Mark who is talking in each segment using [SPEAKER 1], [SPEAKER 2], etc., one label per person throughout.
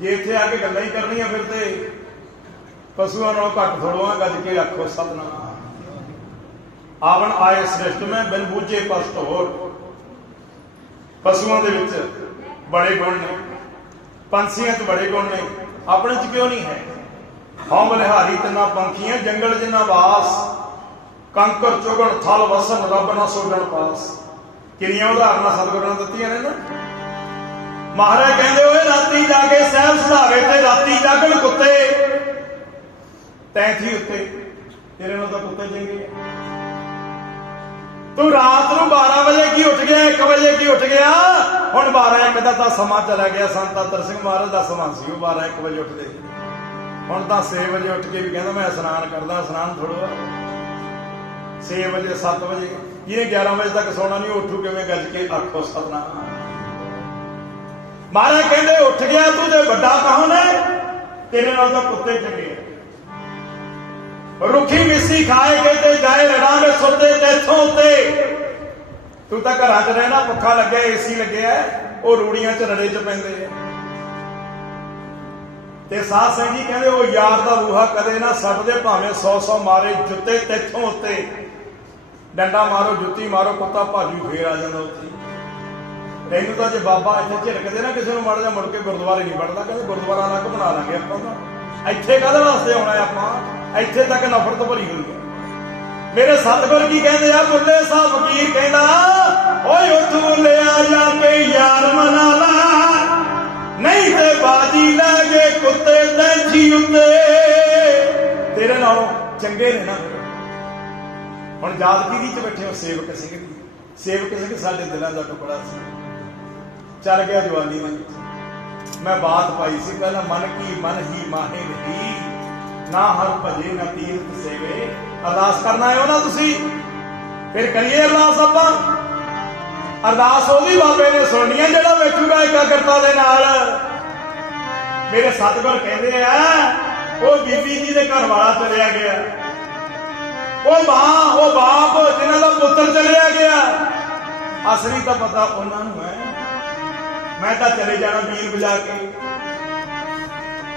[SPEAKER 1] ਜੇ ਇੱਥੇ ਆ ਕੇ ਗੱਲਾਂ ਹੀ ਕਰਨੀਆਂ ਫਿਰ ਤੇ ਪਸ਼ੂਆਂ ਨਾਲ ਘੱਟ ਥੋੜੋਆਂ ਗੱਜ ਕੇ ਆਖੋ ਸਤਨਾਮ ਆਵਣ ਆਏ ਸ੍ਰਿਸ਼ਟ ਮੈਂ, ਬਿਨ ਬੂਝੇ ਕਸ਼ਟ ਹੋਰ। ਪਸ਼ੂਆਂ ਦੇ ਵਿੱਚ ਬੜੇ ਗੁਣ ਨੇ, ਪੰਛੀਆਂ 'ਚ ਬੜੇ ਗੁਣ ਨੇ, ਆਪਣੇ 'ਚ ਕਿਉਂ ਨਹੀਂ ਹੈ? ਹਉ ਬਲਿਹਾਰੀ ਤਨਾ ਪੰਖੀਆਂ, ਜੰਗਲ ਜਿਨਾ ਵਾਸ। ਕੰਕਰ, ਚੁਗਣ, ਥਲ ਵਸਨ ਰੱਬ ਨਾ ਸੋਡਣ ਪਾਸ। ਕਿੰਨੀਆਂ ਉਦਾਹਰਨਾਂ ਸਤਿਗੁਰਾਂ ਨੇ ਦਿੱਤੀਆਂ ਨੇ ਨਾ। ਮਹਾਰਾਜ ਕਹਿੰਦੇ ਓਏ, ਰਾਤੀ ਜਾ ਕੇ ਸਹਿਬ ਸੁਧਾਵੇ ਤੇ ਰਾਤੀ ਜਾਗਣ ਕੁੱਤੇ। ਤੈਥੀ ਉੱਤੇ। ਤੇਰੇ ਨਾਲ ਤਾਂ ਕੁੱਤੇ ਚੰਗੇ ਤੂੰ ਰਾਤ ਨੂੰ 12 ਵਜੇ ਕੀ ਉੱਠ ਗਿਆ 1 ਵਜੇ ਕੀ ਉੱਠ ਗਿਆ? ਹੁਣ 12 1 ਦਾ ਤਾਂ ਸਮਾਂ ਚਲਾ ਗਿਆ। ਸੰਤ ਅਤਰ ਸਿੰਘ ਮਹਾਰਾਜ ਦਾ ਸਮਾਂ ਸੀ, ਉਹ 12 1 ਵਜੇ ਉੱਠਦੇ। ਹੁਣ ਤਾਂ 6 ਵਜੇ ਉੱਠ ਕੇ ਵੀ ਕਹਿੰਦਾ, ਮੈਂ ਇਸ਼ਨਾਨ ਕਰਦਾ, ਇਸ਼ਨਾਨ ਥੋੜਾ 6 ਵਜੇ 7 ਵਜੇ, ਜਿਹਨੇ 11 ਵਜੇ ਤੱਕ ਸੌਣਾ ਨਹੀਂ ਉੱਠੂ ਕਿਵੇਂ ਗੱਜ ਕੇ ਆਖੋ ਸਤਨਾਮ। ਮਹਾਰਾਜ ਕਹਿੰਦੇ, ਉੱਠ ਗਿਆ ਤੂੰ ਤੇ ਵੱਡਾ ਕੌਣ ਹੈ? ਤੇਰੇ ਨਾਲ ਤਾਂ ਕੁੱਤੇ ਚੰਗੇ ਆ। ਰੁੱਖੀ ਮਿੱਸੀ ਖਾਏ ਕੇ ਤੇ ਜਾਏ ਰੜਾਂ ਵਿੱਚ ਸੁੱਤੇ ਤੇਥੋਂ ਉੱਤੇ। ਤੂੰ ਤਾਂ ਘਰਾਂ 'ਚ ਰਹਿਣਾ ਪੱਖਾ ਲੱਗਿਆ ਏਸੀ ਲੱਗਿਆ ਉਹ ਰੂੜੀਆਂ 'ਚ ਰੜੇ 'ਚ ਪੈਂਦੇ ਆ। ਤੇ ਸਾਧ ਸਿੰਘ ਜੀ ਕਹਿੰਦੇ, ਉਹ ਯਾਰ ਦਾ ਰੂਹਾ ਕਦੇ ਨਾ ਸਭ ਦੇ ਭਾਵੇਂ 100 100 ਮਾਰੇ ਜੁੱਤੇ ਤੇਥੋਂ ਉੱਤੇ। ਡੰਡਾ ਮਾਰੋ, ਜੁੱਤੀ ਮਾਰੋ, ਕੁੱਤਾ ਭਾਜੂ ਫੇਰ ਆ ਜਾਂਦਾ ਉੱਥੇ। ਮੈਨੂੰ ਤਾਂ ਜੇ ਬਾਬਾ ਇੱਥੇ ਝਿੜਕਦੇ ਨਾ ਕਿਸੇ ਨੂੰ ਮੜ ਜਾ ਮੁੜ ਕੇ ਗੁਰਦੁਆਰੇ ਨਹੀਂ ਵੜਦਾ ਕਹਿੰਦੇ ਗੁਰਦੁਆਰਾ ਅਲੱਗ ਬਣਾ ਲਾਂਗੇ ਆਪਾਂ ਤਾਂ। ਇੱਥੇ ਕਾਹਦੇ ਵਾਸਤੇ ਆਉਣਾ ਆਪਾਂ? ਇੱਥੇ ਤੱਕ ਨਫ਼ਰਤ ਭਰੀ ਹੋਈ ਹੈ। ਮੇਰੇ ਸਤਿਗੁਰ ਕੀ ਕਹਿੰਦੇ ਆ? ਬੁੱਲੇ ਸਾਹਿਬ ਫਕੀਰ ਕਹਿੰਦਾ? ਓਏ ਉੱਠ ਬੁੱਲਿਆ ਜਾ ਕੇ ਯਾਰ ਮਨਾ ਲਾ। ਨਹੀਂ ਤੇ ਬਾਜੀ ਲੈ ਗਏ ਕੁੱਤੇ ਤੈਂਜੀ ਉੱਤੇ। ਤੇਰੇ ਨਾਲੋਂ ਚੰਗੇ ਨੇ ਨਾ। ਹੁਣ ਯਾਦ ਕਿਹਦੀ ਚ ਬੈਠੇ ਹੋ ਸੇਵਕ ਸਿੰਘ। ਸੇਵਕ ਸਿੰਘ ਸਾਡੇ ਦਿਲਾਂ ਦਾ ਟੁਕੜਾ ਸੀ। ਚੱਲ ਗਿਆ ਜਵਾਨੀ ਦੇ ਮੈਂ ਬਾਤ ਪਾਈ ਸੀ ਪਹਿਲਾਂ ਮਨ ਕੀ ਮਨ ਹੀ ਮਾਹੇ ਨਹੀਂ। ਨਾ ਹਰ ਭਜੇ, ਨਾ ਤੀਰਥ ਸੇਵੇ। ਅਰਦਾਸ ਕਰਨਾ ਹੈ ਨਾ ਤੁਸੀਂ। ਫਿਰ ਕਰੀਏ ਅਰਦਾਸ ਆਪਾਂ। ਅਰਦਾਸ ਉਹਦੀ ਬਾਬੇ ਨੇ ਸੁਣਨੀ ਹੈ ਜਿਹੜਾ ਵੇਖੂਗਾ ਇਕਾਗਰਤਾ ਦੇ ਨਾਲ। ਮੇਰੇ ਸਤਿਗੁਰ ਕਹਿੰਦੇ ਆ, ਉਹ ਬੀਬੀ ਜੀ ਦੇ ਘਰ ਵਾਲਾ ਚਲਿਆ ਗਿਆ। ਉਹ ਮਾਂ, ਉਹ ਬਾਪ, ਜਿਨ੍ਹਾਂ ਦਾ ਪੁੱਤਰ ਚਲਿਆ ਗਿਆ। ਅਸਲੀ ਤਾਂ ਪਤਾ ਉਹਨਾਂ ਨੂੰ ਹੈ। ਮੈਂ ਤਾਂ ਚਲੇ ਜਾਣਾ ਵੀਰ ਵਜਾ ਕੇ।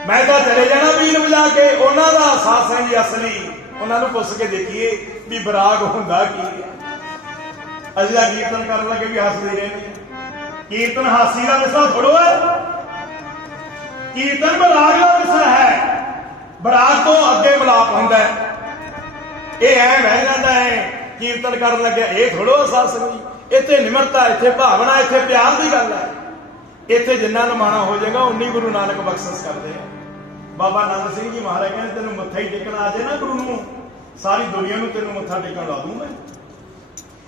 [SPEAKER 1] ਮੈਂ ਤਾਂ ਚਲੇ ਜਾਣਾ ਵੀਰ ਵਜਾ ਕੇ। ਉਹਨਾਂ ਦਾ ਅਹਿਸਾਸ ਹੈ ਜੀ ਅਸਲੀ। ਉਹਨਾਂ ਨੂੰ ਪੁੱਛ ਕੇ ਦੇਖੀਏ ਵੀ ਬਰਾਗ ਹੁੰਦਾ ਕੀ ਹੈ। ਅਸੀਂ ਤਾਂ ਕੀਰਤਨ ਕਰਨ ਲੱਗੇ ਵੀ ਹੱਸਦੇ ਰਹੇ ਕੀਰਤਨ ਹਾਸੀ ਦਾ ਵਿਸ਼ਾ ਥੋੜੋ ਹੈ। ਕੀਰਤਨ ਬਰਾਗ ਦਾ ਵਿਸ਼ਾ ਹੈ। ਬਰਾਗ ਤੋਂ ਅੱਗੇ ਮਲਾਪ ਹੁੰਦਾ ਹੈ। ਇਹ ਐ ਬਹਿ ਜਾਂਦਾ ਹੈ। ਕੀਰਤਨ ਕਰਨ ਲੱਗਿਆ, ਇਹ ਥੋੜੋ ਅਸਾਸ ਨਹੀਂ। ਇੱਥੇ ਨਿਮਰਤਾ, ਇੱਥੇ ਭਾਵਨਾ, ਇੱਥੇ ਪਿਆਰ ਦੀ ਗੱਲ ਹੈ। ਇੱਥੇ ਜਿੰਨਾ ਨਮਾਣਾ ਹੋ ਜਾਏਗਾ, ਉਨੀ ਗੁਰੂ ਨਾਨਕ ਬਖਸ਼ਿਸ਼ ਕਰਦੇ ਆ। ਬਾਬਾ ਨਾਨਕ ਸਿੰਘ ਜੀ ਮਹਾਰਾਜ ਕਹਿੰਦੇ, ਤੈਨੂੰ ਮੱਥਾ ਹੀ ਟੇਕਣਾ ਆ ਜਾਏ ਨਾ ਗੁਰੂ ਨੂੰ। ਸਾਰੀ ਦੁਨੀਆ ਨੂੰ ਤੈਨੂੰ ਮੱਥਾ ਟੇਕਣ ਲਾ ਦੂੰ ਮੈਂ।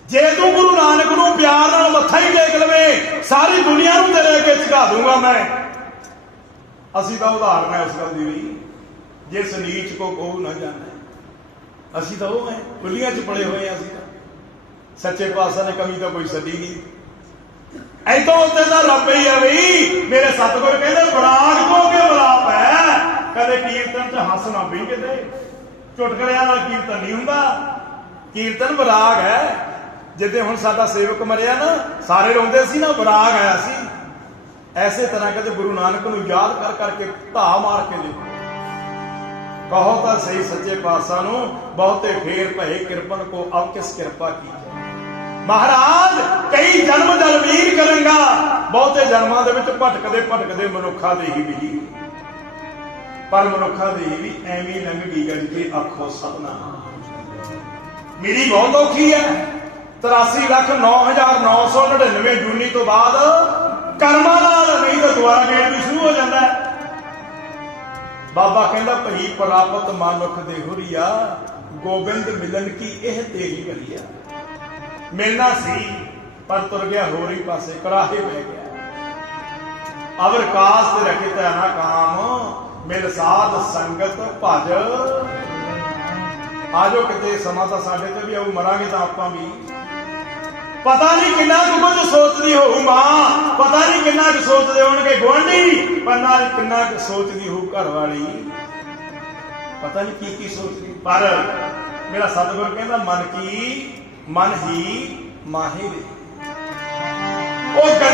[SPEAKER 1] ਜੇ ਤੂੰ ਗੁਰੂ ਨਾਨਕ ਨੂੰ ਪਿਆਰ ਨਾਲ ਮੱਥਾ ਹੀ ਟੇਕ ਲਵੇਂ, ਸਾਰੀ ਦੁਨੀਆ ਨੂੰ ਤੇਰੇ ਅੱਗੇ ਝੁਕਾ ਦੂੰਗਾ ਮੈਂ। ਅਸੀਂ ਤਾਂ ਉਦਾਹਰਨ ਹੈ ਉਸ ਗੱਲ ਦੀ ਵੀ। ਜਿਸ ਨੀਚ ਕੋ ਕੋ ਨਾ ਜਾਣੇ, ਅਸੀਂ ਤਾਂ ਉਹ ਹੈ ਕੁੱਲੀਆਂ 'ਚ ਪੜੇ ਹੋਏ ਆ ਅਸੀਂ ਤਾਂ। ਸੱਚੇ ਪਾਤਸ਼ਾਹ ਨੇ ਕਮੀ ਤਾਂ ਕੋਈ ਸੱਦੀ ਨਹੀਂ। ਐਤੋਂ ਉੱਤੇ ਤਾਂ ਰੱਬ ਹੀ ਆ ਬਈ ਮੇਰੇ ਸਤਿਗੁਰ ਕਹਿੰਦੇ ਬਰਾਗ ਤੋਂ ਕੇ ਮਲਾਪ ਹੈ ਕਦੇ ਕੀਰਤਨ 'ਚ ਹੱਸਣਾ ਵੀ ਕਿਤੇ। ਚੁਟਕਲਿਆਂ ਨਾਲ ਕੀਰਤਨ ਨਹੀਂ ਹੁੰਦਾ। ਕੀਰਤਨ ਬਰਾਗ ਹੈ। ਜਿੱਦੇ ਹੁਣ ਸਾਡਾ ਸੇਵਕ ਮਰਿਆ ਨਾ, ਸਾਰੇ ਰੋਂਦੇ ਸੀ ਨਾ ਬਰਾਗ ਆਇਆ ਸੀ। ਐਸੇ ਤਰ੍ਹਾਂ ਕਦੇ ਗੁਰੂ ਨਾਨਕ ਨੂੰ ਯਾਦ ਕਰ ਕਰਕੇ ਧਾ ਮਾਰ ਕੇ ਦੇਖੋ। ਕਹੋ ਤਾਂ ਸਹੀ ਸੱਚੇ ਪਾਤਸ਼ਾਹ ਨੂੰ, ਬਹੁਤੇ ਫੇਰ ਭਏ ਕਿਰਪਨ ਕੋ ਅਬ ਕਿਸ ਕਿਰਪਾ ਕੀ ਮਹਾਰਾਜ, ਕਈ ਜਨਮ ਜਲਵੀਰ ਕਰਾਂਗਾ। ਬਹੁਤੇ ਜਨਮਾਂ ਦੇ ਵਿੱਚ ਭਟਕਦੇ ਭਟਕਦੇ ਮਨੁੱਖਾਂ ਦੇ ਹੀ ਵੀ ਪਰ ਮਨੁੱਖਾਂ ਦੇ ਵੀ ਐਵੇਂ ਲੰਘ ਗਈ ਗੱਜ ਕੇ ਆਖੋ ਸਤਨਾਮ ਮੇਰੀ ਬਹੁਤ ਔਖੀ ਹੈ 83 ਲੱਖ 9999 ਜੂਨੀ ਤੋਂ ਬਾਅਦ ਕਰਮਾਂ ਨਾਲ ਨਹੀਂ ਤਾਂ ਦੁਆਰਾ ਗੇੜ ਵੀ ਸ਼ੁਰੂ ਹੋ ਜਾਂਦਾ ਬਾਬਾ ਕਹਿੰਦਾ ਭਈ ਪ੍ਰਾਪਤ ਮਨੁੱਖ ਦੇ ਹੁਰੀਆ, ਗੋਬਿੰਦ ਮਿਲਨ ਕੀ ਇਹ ਤੇਰੀ ਗਲੀਆ ਮਿਲਣਾ ਸੀ, ਪਰ ਤੁਰ ਗਿਆ ਹੋਰ ਹੀ ਪਾਸੇ, ਕਰਾਹੇ ਪੈ ਗਿਆ। ਅਵਰ ਕਾਸ ਤੇ ਰਖੇ ਧਿਆਨਾ ਕਾਮ, ਮਿਲ ਸਾਧ ਸੰਗਤ ਭਜ। ਆਜੋ ਕਿਤੇ ਸਮਾਂ ਤਾਂ ਸਾਡੇ ਤੇ ਵੀ ਆਉ ਮਰਾਂਗੇ ਤਾਂ ਆਪਾਂ ਵੀ। ਪਤਾ ਨਹੀਂ ਕਿੰਨਾ ਕੁ ਕੁਝ ਸੋਚਦੀ ਹੋਊ ਮਾਂ, ਪਤਾ ਨਹੀਂ ਕਿੰਨਾ ਕੁ ਸੋਚਦੇ ਹੋਣਗੇ ਗੁਆਂਢੀ ਪਤਾ ਨਹੀਂ ਕਿੰਨਾ ਕੁ ਸੋਚਦੀ ਹੋਊ ਘਰ ਵਾਲੀ ਪਤਾ ਨਹੀਂ ਕੀ ਕੀ ਸੋਚਦੀ। ਪਰ ਮੇਰਾ ਸਤਿਗੁਰ ਕਹਿੰਦਾ, ਮਨ ਕੀ ਮਨ ਹੀ ਮਾਹਿਰ ਉਹ ਗੱਲਾਂ